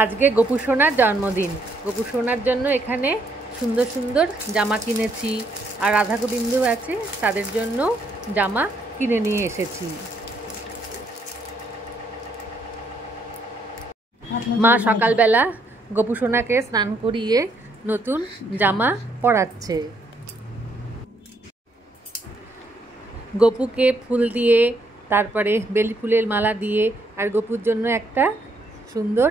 আজকে গোপু সোনার জন্মদিন। গোপু সোনার জন্য এখানে সুন্দর সুন্দর জামা কিনেছি, আর রাধা গোবিন্দ আছে, তাদের জন্য জামা কিনে নিয়ে এসেছি। মা সকালবেলা গোপু সোনাকে স্নান করিয়ে নতুন জামা পরাচ্ছে। গোপুকে ফুল দিয়ে, তারপরে বেলি ফুলের মালা দিয়ে, আর গোপুর জন্য একটা সুন্দর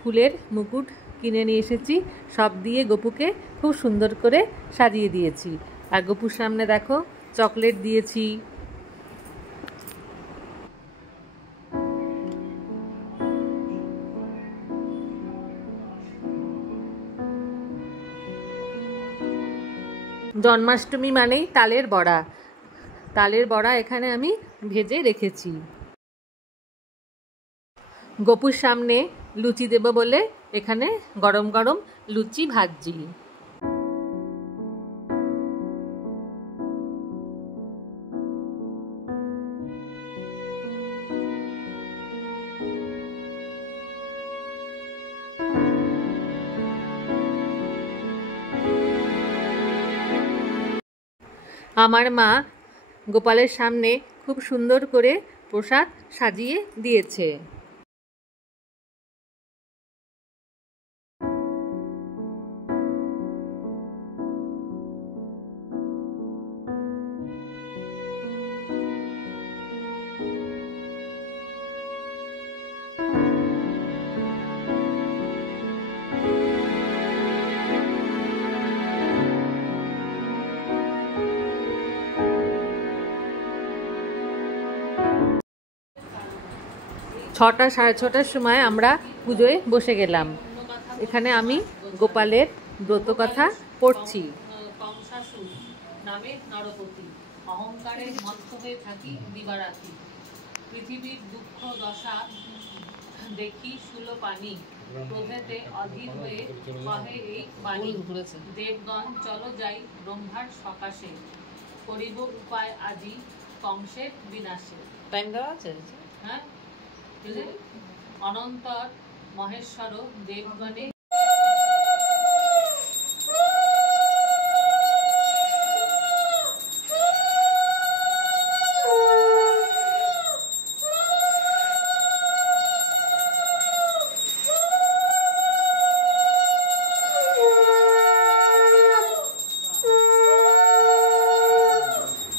ফুলের মুকুট কিনে নিয়ে এসেছি। সব দিয়ে গোপুকে খুব সুন্দর করে সাজিয়ে দিয়েছি। আর গোপুর সামনে দেখো চকলেট দিয়েছি। জন্মাষ্টমী মানেই তালের বড়া। তালের বড়া এখানে আমি ভেজে রেখেছি। গোপুর সামনে লুচি দেব বলে এখানে গরম গরম লুচি ভাজছি। আমার মা গোপালের সামনে খুব সুন্দর করে প্রসাদ সাজিয়ে দিয়েছে। ছটা, 6:30টার সময় আমরা পুজোয় বসে গেলাম। এখানে আমি গোপালের ব্রত কথা পড়ছি। কংসাসুর নামে নরপতি, অহংকারে মত্ত হয়ে থাকি দিবারাত্রি। পৃথিবীর দুঃখ দশা দেখি শুলো পানি, ক্রোধেতে অধীর হয়ে কহে এই বাণী। দেবগণ চলো যাই ব্রহ্মার সকাশে, করিব উপায় আজি কংসের বিনাশে। টাইম দেওয়া আছে? হ্যাঁ। অনন্তর মহেশ্বর দেবগণে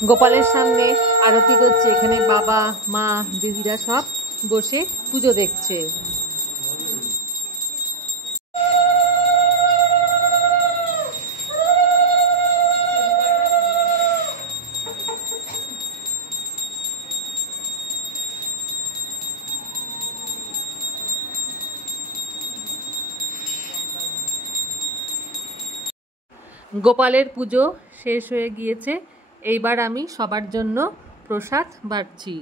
গোপালের সামনে আরতি করছে। এখানে বাবা, মা, দিদিরা সব বসে পুজো দেখছে। গোপালের পুজো শেষ হয়ে গিয়েছে। এইবার আমি সবার জন্য প্রসাদ বাড়ছি।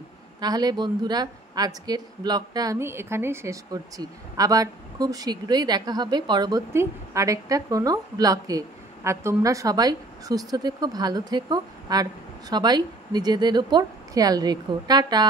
তাহলে বন্ধুরা, আজকের ব্লগটা আমি এখানেই শেষ করছি। আবার খুব শীঘ্রই দেখা হবে পরবর্তী আরেকটা কোনো ব্লগে। আর তোমরা সবাই সুস্থ থেকো, ভালো থেকো, আর সবাই নিজেদের উপর খেয়াল রেখো। টাটা।